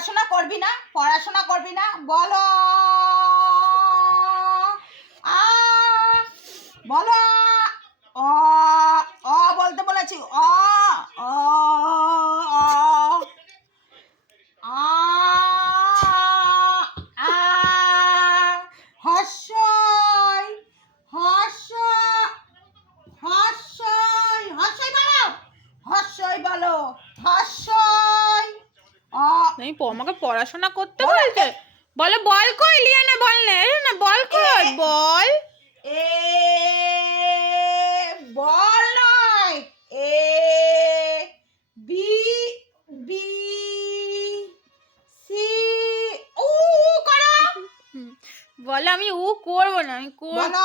পড়াশোনা করবি না? পড়াশোনা করবি না? বলো আ বলো অ অ বলতে বলেছি। অ অ অ আ আ হর্ষই হর্ষই হর্ষই হর্ষই বলো, হর্ষই বলো, হর্ষই অ তুমি আমাকে পড়াশোনা করতে বলো, বলছে? বলো বল কই, লিয়ানা বল না, না বল কই, বল। এ বল নয়, এ বি বি সি উ করো। বলো আমি উ করবো না, আমি বলো